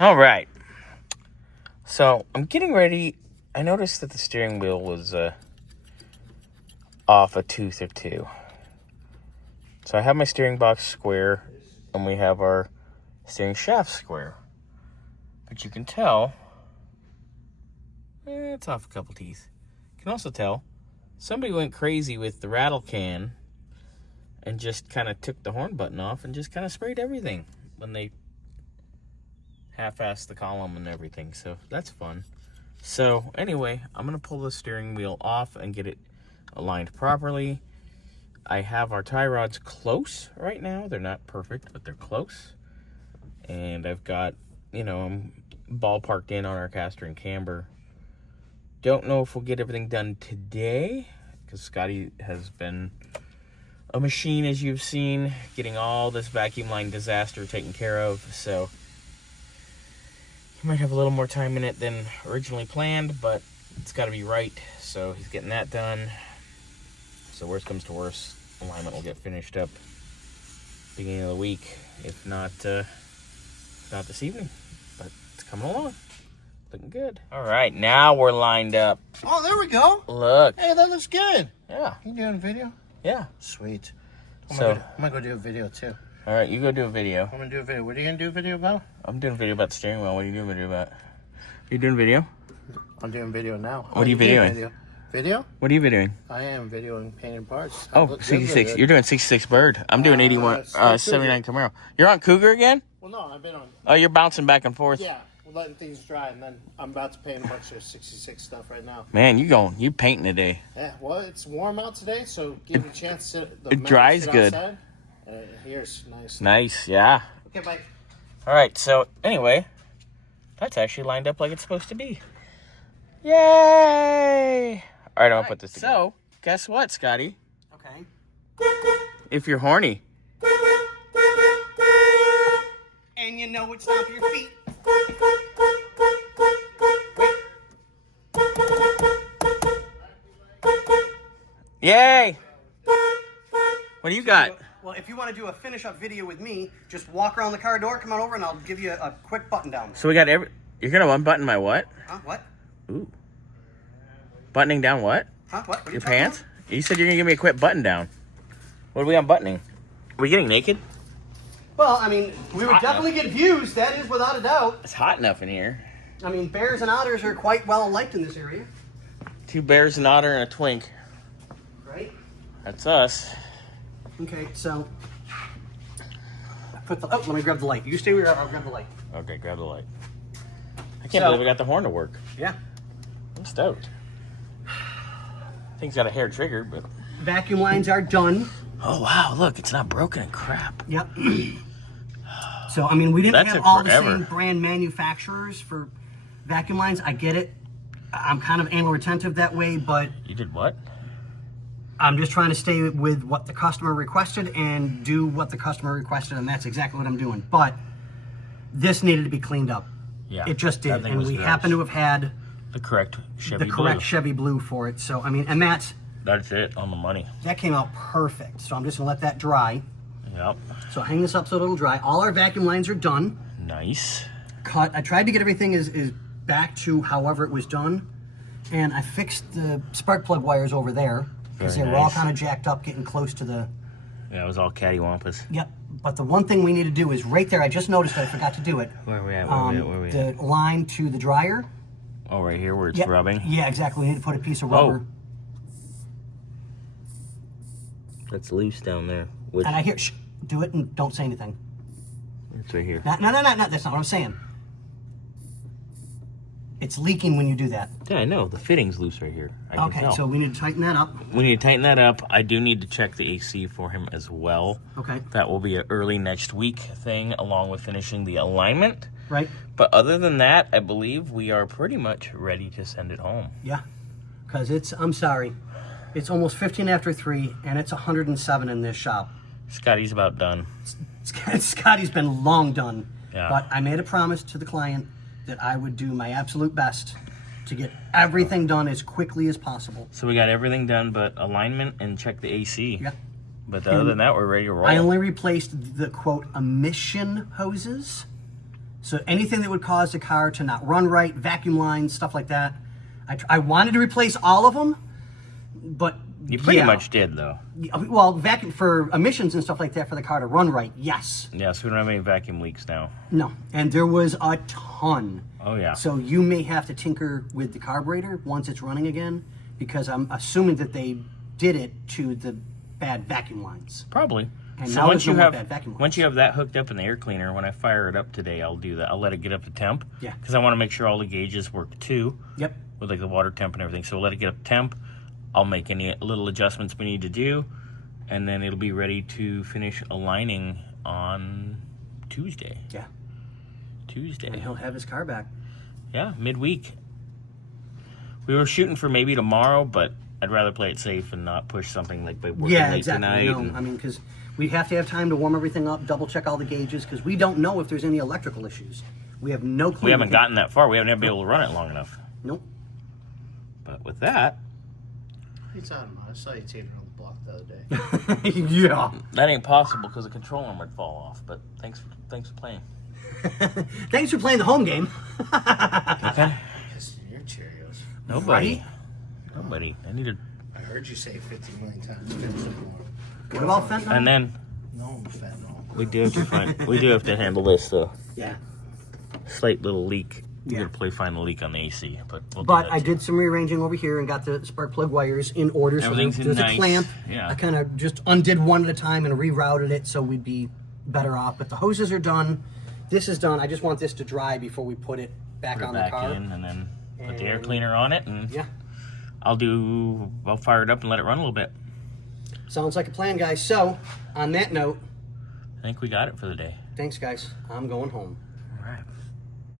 All right. So I'm getting ready. I noticed that the steering wheel was off a tooth or two. So I have my steering box square, and we have our steering shaft square. But you can tell it's off a couple teeth. You can also tell somebody went crazy with the rattle can and just kind of took the horn button off and just kind of sprayed everything when they half-assed the column and everything. So that's fun. So anyway, I'm going to pull the steering wheel off and get it aligned properly. I have our tie rods close right now. They're not perfect, but they're close. And I've got, I'm ballparked in on our caster and camber. Don't know if we'll get everything done today, because Scotty has been a machine, as you've seen, getting all this vacuum line disaster taken care of. So he might have a little more time in it than originally planned, but it's got to be right. So he's getting that done. So worst comes to worst, alignment will get finished up beginning of the week, if not this evening. But it's coming along. Looking good. All right, now we're lined up. Oh, there we go. Look. Hey, that looks good. Yeah. You doing a video? Yeah. Sweet. I'm gonna go do a video too. All right, you go do a video. I'm gonna do a video. What are you gonna do a video about? I'm doing a video about the steering wheel. What are you doing a video about? You doing a video? I'm doing video now. What are you videoing? Video? What are you videoing? I am videoing painted parts. Oh, 66. You're doing 66 Bird. I'm doing 79 Camaro. You're on Cougar again? Well, no, I've been on. Oh, you're bouncing back and forth. Yeah, we're letting things dry, and then I'm about to paint a bunch of 66 stuff right now. Man, you painting today. Yeah, well, it's warm out today, so give it a chance to. It dries good. Here's nice. Nice, yeah. Okay, bye. All right, so anyway, that's actually lined up like it's supposed to be. Yay! All right, I'm gonna put this together. So, guess what, Scotty? Okay. If you're horny. And you know it's stomp your feet. Yay! What do you got? Well, if you want to do a finish-up video with me, just walk around the car door, come on over, and I'll give you a quick button down. So we got You're gonna unbutton my what? Huh? What? Ooh. Buttoning down what? Huh? What? What are Your you talking pants? You said you're gonna give me a quick button down. What are we unbuttoning? Are we getting naked? about? Well, I mean, we would definitely get views. That is without a doubt. It's hot enough in here. I mean, bears and otters are quite well liked in this area, 2 bears, an otter, and a twink. right? That's us. Okay, so let me grab the light. You stay where you are. I'll grab the light. Okay, grab the light. I can't believe we got the horn to work. Yeah. I'm stoked. Thing's got a hair trigger, but... Vacuum lines are done. Oh, wow, look, it's not broken and crap. Yep. So, I mean, we didn't That have took all forever. the same brand manufacturers for vacuum lines. I get it. I'm kind of anal retentive that way, but You did what? I'm just trying to stay with what the customer requested and do what the customer requested, and that's exactly what I'm doing. But this needed to be cleaned up. Yeah. It just that did, thing and was we gross. happen to have had The correct Chevy the correct Blue. Chevy Blue for it. So, I mean, and That's it, on the money. that came out perfect. So I'm just gonna let that dry. Yep. So hang this up so it'll dry. All our vacuum lines are done. Nice. Cut. I tried to get everything is back to however it was done, and I fixed the spark plug wires over there because they Very were all nice. kind of jacked up, getting close to the. Yeah, it was all cattywampus. Yep. But the one thing we need to do is right there. I just noticed that I forgot to do it. Where are we at? Where are we at? The line to the dryer. Oh, right here where it's Yep. rubbing? Yeah, exactly. We need to put a piece of rubber. That's loose down there. Which, And I hear, shh, do it and don't say anything. it's right here. No, that's not what I'm saying. It's leaking when you do that. Yeah, I know. The fitting's loose right here. I can Okay, tell. so we need to tighten that up. We need to tighten that up. I do need to check the AC for him as well. Okay. That will be an early next week thing, along with finishing the alignment. Right? But other than that, I believe we are pretty much ready to send it home. Yeah. Because I'm sorry. It's almost 15 after 3, and it's 107 in this shop. Scotty's about done. Scotty's been long done. Yeah. But I made a promise to the client that I would do my absolute best to get everything done as quickly as possible. So we got everything done but alignment and check the AC. Yeah. But other than that, we're ready to roll. I only replaced the, quote, emission hoses So anything that would cause the car to not run right, vacuum lines, stuff like that. I wanted to replace all of them, but You pretty much did, though. Well, vacuum for emissions and stuff like that for the car to run right, yes. Yeah, so we don't have any vacuum leaks now. No, and there was a ton. Oh, yeah. So you may have to tinker with the carburetor once it's running again, because I'm assuming that they did it to the bad vacuum lines. Probably. And So now once there's no you more have bad vacuum lines. once you have that hooked up in the air cleaner, when I fire it up today, I'll do that. I'll let it get up to temp. Yeah. Because I want to make sure all the gauges work too. Yep. With like the water temp and everything. So we'll let it get up to temp. I'll make any little adjustments we need to do, and then it'll be ready to finish aligning on Tuesday. Yeah. Tuesday. And he'll have his car back. Yeah, midweek. We were shooting for maybe tomorrow, but I'd rather play it safe and not push something like by working Yeah, late exactly. tonight. No, and- I mean, because we have to have time to warm everything up, double check all the gauges, because we don't know if there's any electrical issues. We have no clue. we haven't gotten that far. We haven't been able to run it long enough. Nope. But with that, What are you talking about? I saw you taking on the block the other day. Yeah. that ain't possible because the control arm would fall off. But thanks for playing. Thanks for playing the home game. Okay. Because your Cheerios. Nobody. Nobody. I heard you say 50 million times. Fentanyl. What about fentanyl? And then No fentanyl. we do have to handle this though. Yeah. Slight little leak. We Yeah. gotta find the leak on the AC, but we'll do But that I too. did some rearranging over here and got the spark plug wires in order. Everything's so there's nice. a clamp. Yeah. I kind of just undid one at a time and rerouted it so we'd be better off. But the hoses are done. This is done. I just want this to dry before we put it back Put it on back the car. in and then put the air And- cleaner on it, and Yeah. I'll fire it up and let it run a little bit. Sounds like a plan, guys. So, on that note, I think we got it for the day. thanks, guys. I'm going home. All right.